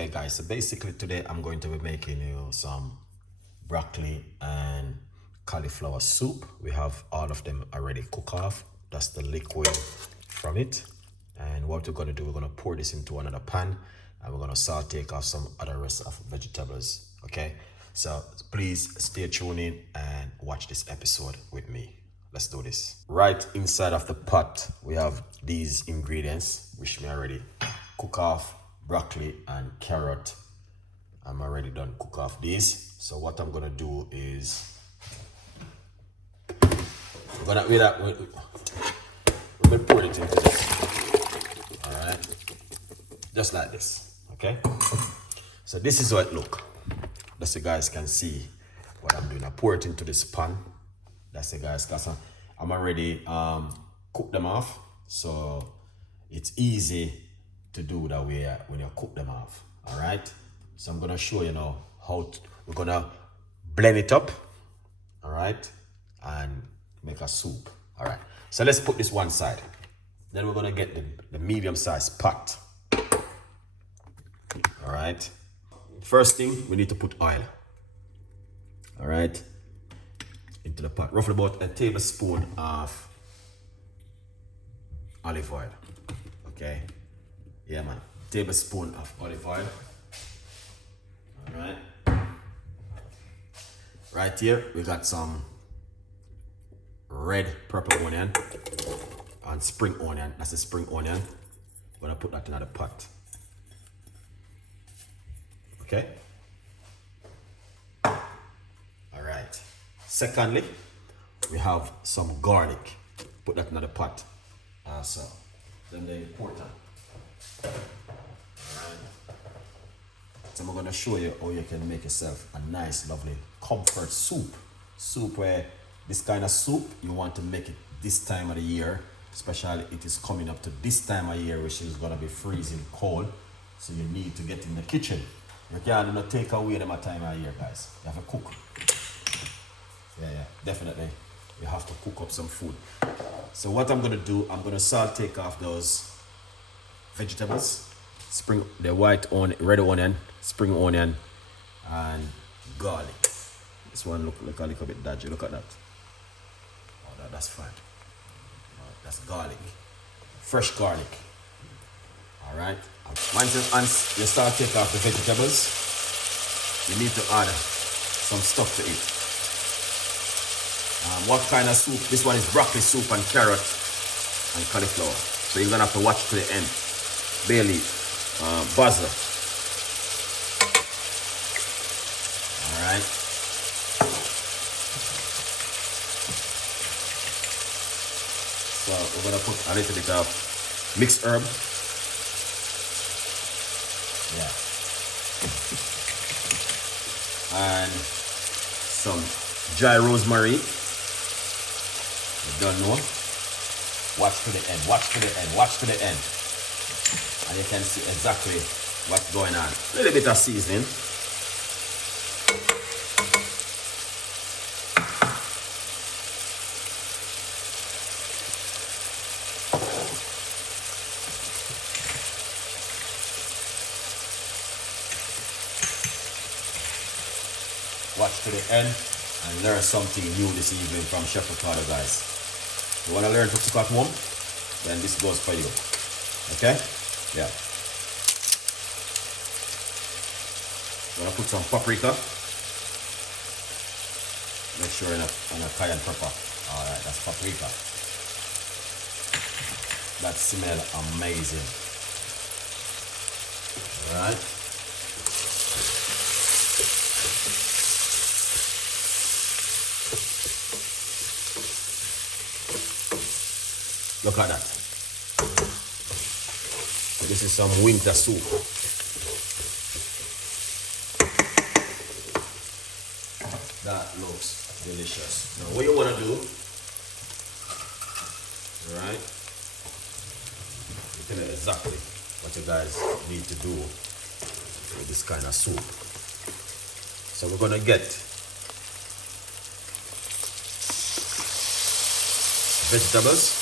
Okay guys, so basically today I'm going to be making you some broccoli and cauliflower soup. We have all of them already cooked off. That's the liquid from it. And what we're going to do, we're going to pour this into another pan and we're going to saute off some other rest of vegetables. Okay, so please stay tuned in and watch this episode with me. Let's do this. Right inside of the pot we have these ingredients which me already cook off: broccoli and carrot. I'm already done cook off these. So what I'm gonna do is we're gonna pour it into this. All right, just like this. Okay, so this is how it look. Just so you guys can see what I'm doing. I pour it into this pan. That's it, guys. Cause I'm already cook them off, so it's easy to do that way when you cook them off. All right, so I'm gonna show you now how we're gonna blend it up, all right, and make a soup. All right, so let's put this one side. Then we're gonna get the medium-sized pot. All right, first thing we need to put oil, all right, into the pot. Roughly about a tablespoon of olive oil. Okay, yeah man, tablespoon of olive oil. All right, right here we got some red purple onion and spring onion. That's the spring onion. I'm gonna put that in the pot. Okay, all right. Secondly, we have some garlic. Put that in the pot. So then the important. So I'm going to show you how you can make yourself a nice, lovely comfort soup. Soup where this kind of soup, you want to make it this time of the year. Especially it is coming up to this time of year, which is going to be freezing cold. So you need to get in the kitchen. You can't not take away them at time of year, guys. You have to cook. Yeah, definitely. You have to cook up some food. So what I'm going to do, I'm going to take off those vegetables. The white onion, red onion, spring onion, and garlic. This one look a little bit dodgy. Look at that. Oh, that's fine. That's garlic. Fresh garlic. All right. Once you start take off the vegetables, you need to add some stuff to it. What kind of soup? This one is broccoli soup and carrot and cauliflower. So you're gonna have to watch to the end. Bay leaf, basil. All right. So we're gonna put a little bit of mixed herb. Yeah. And some dry rosemary. You don't know. Watch to the end. Watch to the end. Watch to the end. And you can see exactly what's going on. A little bit of seasoning. Watch to the end and learn something new this evening from Chef Ricardo, guys. You want to learn to cook at home? Then this goes for you. Okay? Yeah. Gonna put some paprika. Make sure in a cayenne pepper. Alright, that's paprika. That smells amazing. Alright. Look at that. This is some winter soup. That looks delicious. Now what you want to do, right? You tell you exactly what you guys need to do with this kind of soup. So we're going to get vegetables.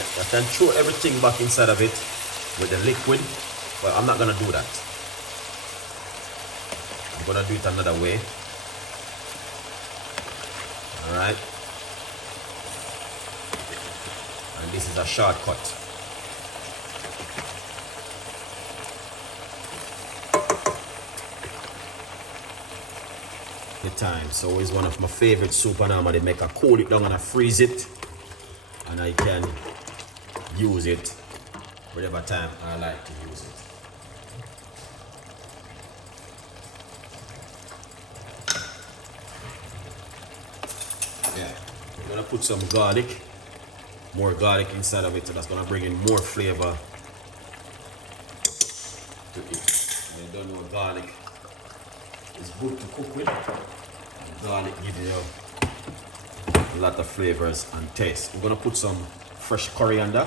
Alright, I can throw everything back inside of it with the liquid, but I'm not gonna do that. I'm gonna do it another way. Alright. And this is a shortcut. The time, so it's one of my favorite soup, and I'm gonna make a cool it down and I freeze it, and I can use it whatever time I like to use it. Yeah, I'm gonna put some garlic, more garlic inside of it, so that's gonna bring in more flavor to it. And you don't know garlic is good to cook with. And garlic gives you a lot of flavors and taste. We're gonna put some fresh coriander.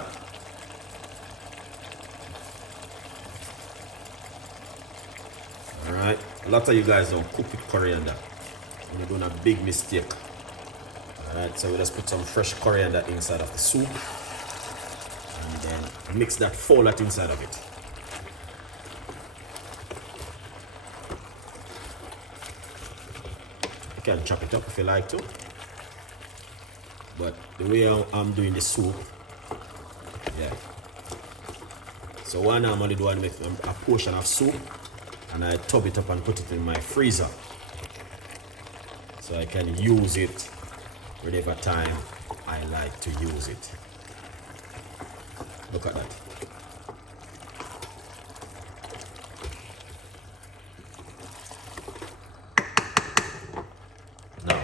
Alright, a lot of you guys don't cook with coriander, and you're doing a big mistake. Alright, so we just put some fresh coriander inside of the soup, and then mix that full lot inside of it. You can chop it up if you like to, but the way I'm doing the soup, yeah. So what I normally do, I make a portion of soup and I tub it up and put it in my freezer, so I can use it whatever time I like to use it. Look at that. Now,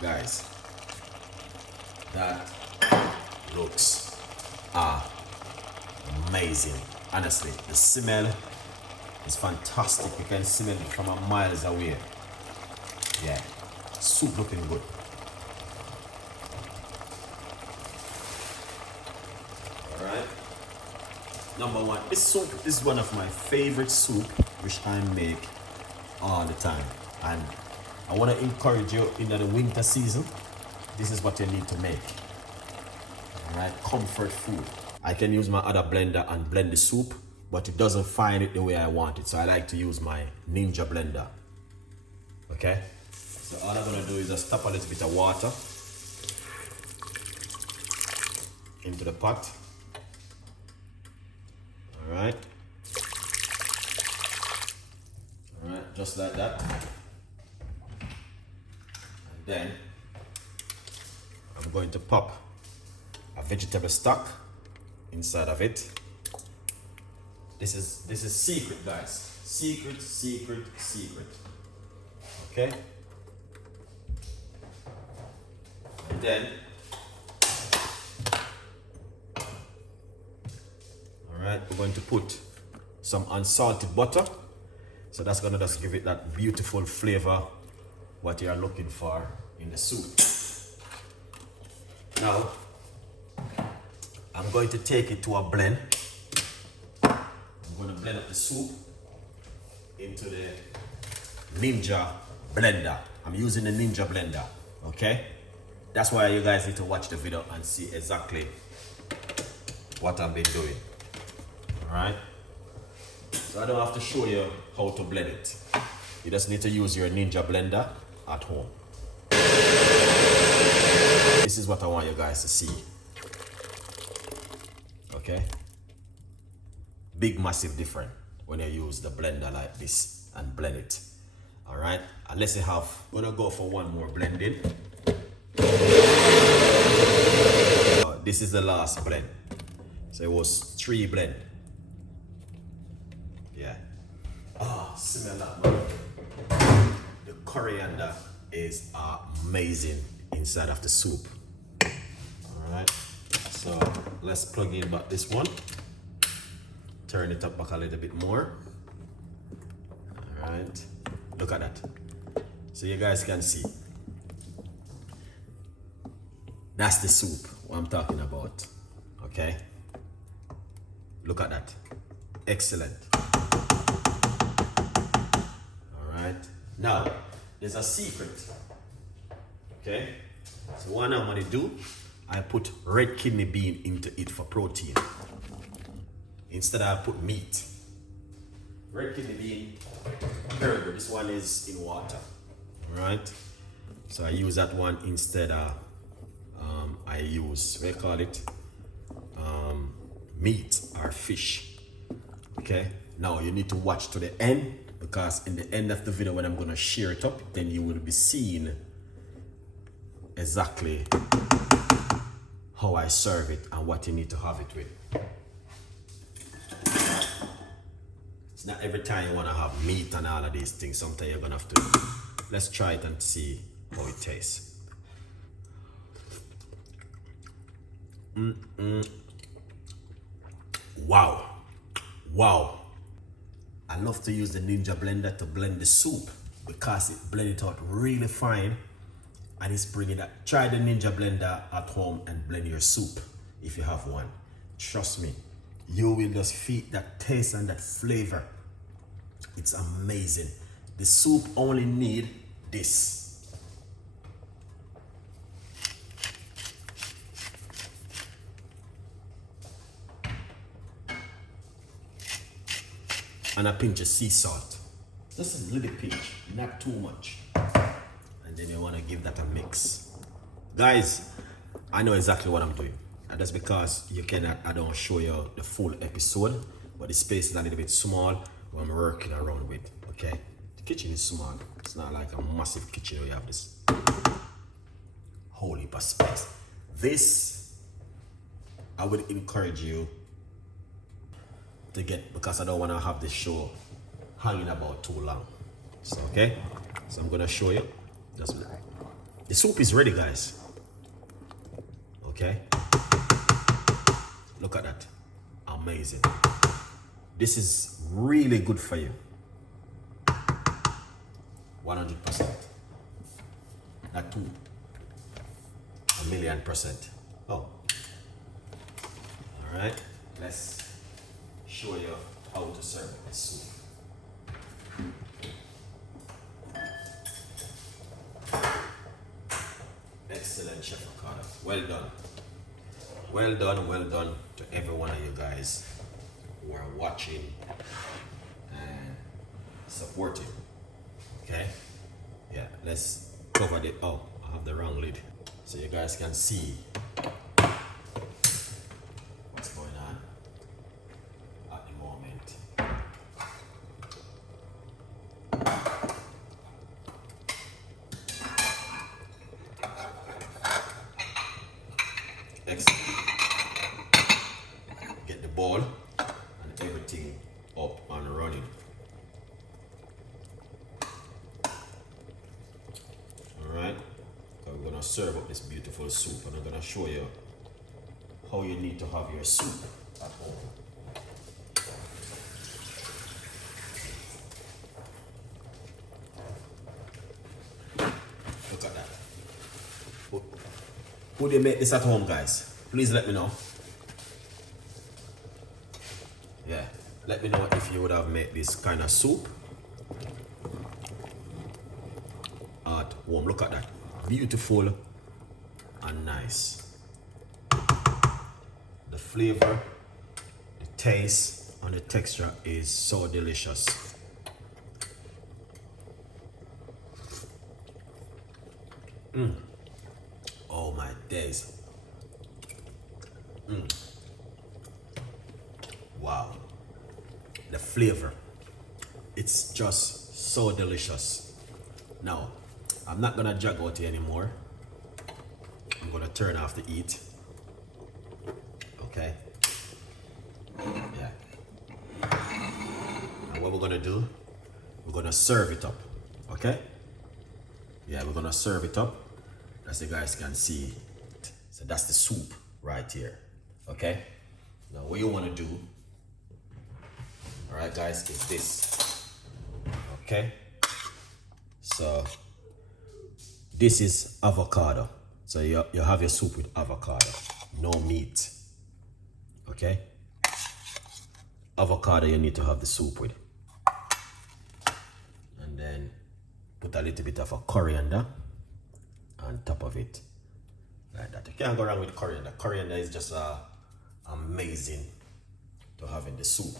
guys, that looks amazing. Honestly, the smell is fantastic. You can smell it from a miles away. Yeah, soup looking good. All right. Number one, this soup is one of my favorite soup, which I make all the time. And I want to encourage you in the winter season, this is what you need to make. All right, comfort food. I can use my other blender and blend the soup, but it doesn't find it the way I want it. So I like to use my Ninja blender. Okay? So all I'm gonna do is just tap a little bit of water into the pot. All right. All right, just like that. And then I'm going to pop a vegetable stock inside of it. This is secret, guys. Secret, secret, secret. Okay? And then, alright, we're going to put some unsalted butter. So that's gonna just give it that beautiful flavor, what you are looking for in the soup. Now, I'm going to take it to a blend. I'm going to blend up the soup into the Ninja blender. I'm using the Ninja blender, okay? That's why you guys need to watch the video and see exactly what I've been doing. All right? So I don't have to show you how to blend it. You just need to use your Ninja blender at home. This is what I want you guys to see. Okay? Big, massive difference when you use the blender like this and blend it. All right? Unless you have, we're gonna go for one more blending. This is the last blend. So it was 3 blend. Yeah. Oh, smell that, man. The coriander is amazing inside of the soup. All right. So let's plug in back this one. Turn it up back a little bit more. All right. Look at that. So you guys can see. That's the soup what I'm talking about. Okay. Look at that. Excellent. All right. Now, there's a secret. Okay. So what I'm going to do, I put red kidney bean into it for protein. Instead I put meat. Red kidney bean, very good. This one is in water, all right? So I use that one instead of, I use, what do you call it? Meat or fish, okay? Now you need to watch to the end, because in the end of the video when I'm gonna share it up, then you will be seeing exactly how I serve it and what you need to have it with. It's not every time you want to have meat and all of these things. Sometimes you're gonna have to. Let's try it and see how it tastes. Wow, wow. I love to use the Ninja blender to blend the soup because it blends it out really fine, and it's bringing that. Try the Ninja blender at home and blend your soup if you have one. Trust me, you will just feel that taste and that flavor. It's amazing. The soup only need this. And a pinch of sea salt. Just a little pinch, not too much. And then you want to give that a mix. Guys, I know exactly what I'm doing. And that's because I don't show you the full episode, but the space is a little bit small what I'm working around with, okay? The kitchen is small. It's not like a massive kitchen where you have this whole heap of space. This, I would encourage you to get, because I don't want to have this show hanging about too long. So, okay? So I'm gonna show you. The soup is ready, guys. Okay? Look at that. Amazing. This is really good for you. 100%. Not 1,000,000%. Oh. All right. Let's show you how to serve this soup. Excellent, Chef Ricardo. Well done. Well done, well done to every one of you guys who are watching and supporting. Okay? Yeah, let's cover the, oh, I have the wrong lid. So you guys can see what's going on at the moment. Excellent. Get the ball and everything up and running. Alright, so we're gonna serve up this beautiful soup, and I'm gonna show you how you need to have your soup at home. Look at that. Would you make this at home, guys? Please let me know. Yeah, let me know if you would have made this kind of soup at home. Look at that. Beautiful and nice. The flavor, the taste, and the texture is so delicious. Oh my days. Wow. The flavor, it's just so delicious. Now, I'm not gonna jog out here anymore. I'm gonna turn off the heat. Okay? Yeah. And what we're gonna do, we're gonna serve it up. Okay? Yeah, we're gonna serve it up. As you guys can see. So that's the soup right here. Okay? Now what you wanna do, all right guys, is this. Okay? So this is avocado. So you have your soup with avocado, no meat. Okay? Avocado you need to have the soup with. And then put a little bit of a coriander on top of it. like that. You can't go wrong with coriander. Coriander is just amazing to have in the soup.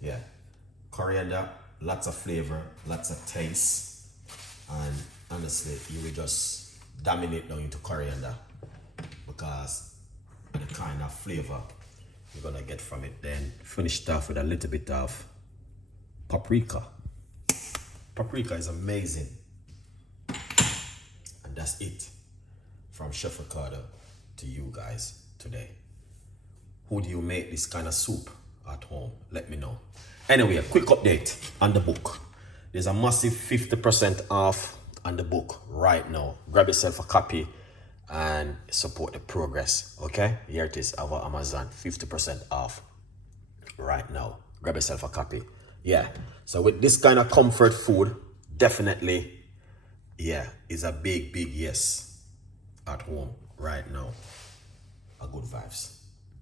Yeah, coriander, lots of flavor, lots of taste, and honestly, you will just dominate down into coriander because of the kind of flavor you're gonna get from it. Then finish it off with a little bit of paprika. Paprika is amazing. And that's it from Chef Ricardo to you guys today. Who do you make this kind of soup at home? Let me know. Anyway, a quick update on the book. There's a massive 50% off on the book right now. Grab yourself a copy and support the progress. Okay, here it is, our Amazon, 50% off right now. Grab yourself a copy. Yeah, so with this kind of comfort food, definitely, yeah, is a big yes at home right now. A good vibes.